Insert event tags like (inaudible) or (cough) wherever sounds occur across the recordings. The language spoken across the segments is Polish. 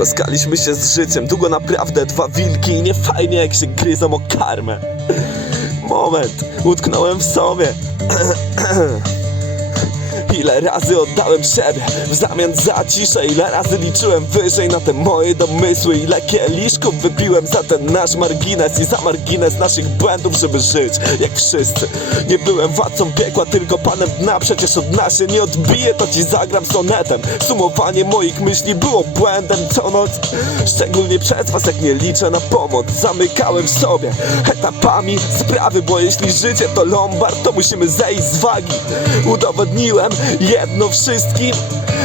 Troskaliśmy się z życiem, długo naprawdę dwa wilki i nie fajnie jak się gryzą o karmę. Moment, utknąłem w sobie. (clears throat) Ile razy oddałem siebie w zamian za ciszę? Ile razy liczyłem wyżej na te moje domysły? Ile kieliszków wypiłem za ten nasz margines I za margines naszych błędów, żeby żyć jak wszyscy. Nie byłem władcą piekła, tylko panem dna. Przecież od nas się nie odbije, to ci zagram sonetem. Sumowanie moich myśli było błędem co noc. Szczególnie przez was, jak nie liczę na pomoc. Zamykałem w sobie etapami sprawy Bo jeśli życie to lombard, to musimy zejść z wagi. Udowodniłem jedno wszystkim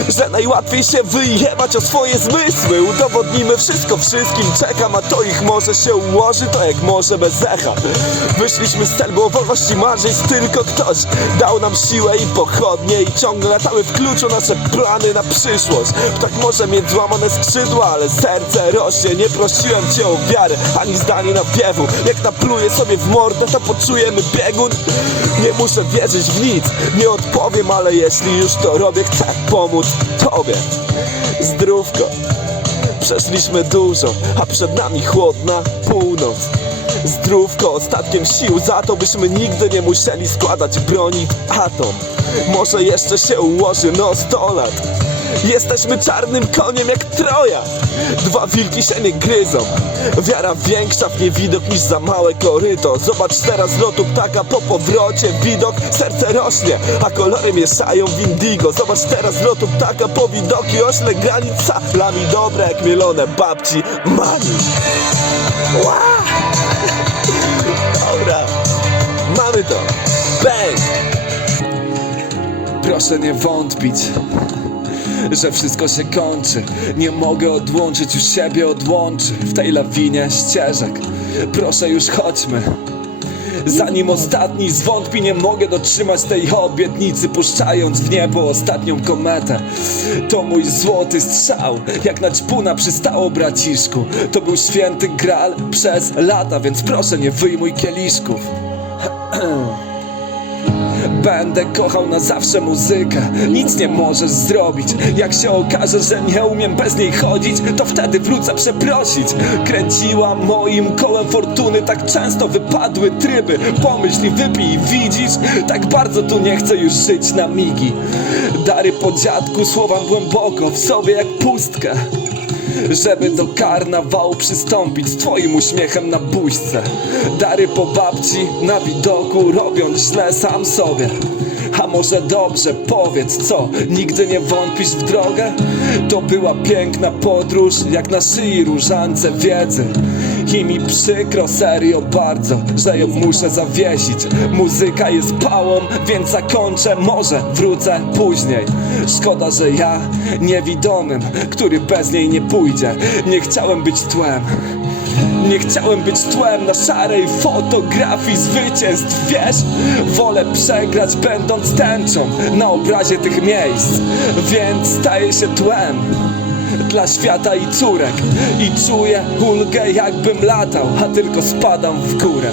że najłatwiej się wyjebać o swoje zmysły. Udowodnimy wszystko wszystkim Czekam, a to ich może się ułoży To jak może bez echa. Wyszliśmy z cel, bo o wolności marzeń Tylko ktoś. Dał nam siłę i pochodnie I ciągle latały w kluczu nasze plany na przyszłość. Tak może mieć złamane skrzydła Ale serce rośnie. Nie prosiłem cię o wiarę Ani zdanie napiewu Jak napluję sobie w mordę To poczujemy biegun. Nie muszę wierzyć w nic Nie odpowiem, ale jeśli już to robię Chcę pomóc Tobie. Zdrówko Przeszliśmy dużo, a przed nami chłodna północ. Zdrówko ostatkiem sił za to, byśmy nigdy nie musieli składać broni atom. Może jeszcze się ułoży, no sto lat Jesteśmy czarnym koniem jak Troja. Dwa wilki się nie gryzą. Wiara większa w niewidok niż za małe koryto. Zobacz teraz lotu ptaka po powrocie. Widok, serce rośnie, a kolory mieszają w indigo. Zobacz teraz lotu ptaka po widoki Ośle granica, lami dobre jak mielone babci Mani. Ła! Dobra, mamy to. Bang! Proszę nie wątpić, że wszystko się kończy. Nie mogę odłączyć, już siebie odłączy w tej lawinie ścieżek. Proszę już chodźmy. Zanim ostatni zwątpi, nie mogę dotrzymać tej obietnicy, puszczając w niebo ostatnią kometę. To mój złoty strzał, jak na ćpuna przystało, braciszku. To był święty gral przez lata, więc proszę nie wyjmuj kieliszków. (clears throat) Będę kochał na zawsze muzykę. Nic nie możesz zrobić. Jak się okaże, że nie umiem bez niej chodzić To wtedy wrócę przeprosić. Kręciła moim kołem fortuny Tak często wypadły tryby. Pomyśl i wypij, widzisz? Tak bardzo tu nie chcę już żyć na migi. Dary po dziadku, słowa głęboko W sobie jak pustkę żeby do karnawału przystąpić z twoim uśmiechem na buźce. Dary po babci na widoku robiąc źle sam sobie. A może dobrze, powiedz co, nigdy nie wątpisz w drogę? To była piękna podróż, jak na szyi różance wiedzy i mi przykro, serio bardzo, że ją muszę zawiesić. Muzyka jest pałą, więc zakończę, może wrócę później. Szkoda, że ja, niewidomym, który bez niej nie pójdzie. Nie chciałem być tłem. Nie chciałem być tłem na szarej fotografii zwycięstw, wiesz? Wolę przegrać będąc tęczą na obrazie tych miejsc. Więc staję się tłem dla świata i córek. I czuję ulgę jakbym latał, a tylko spadam w górę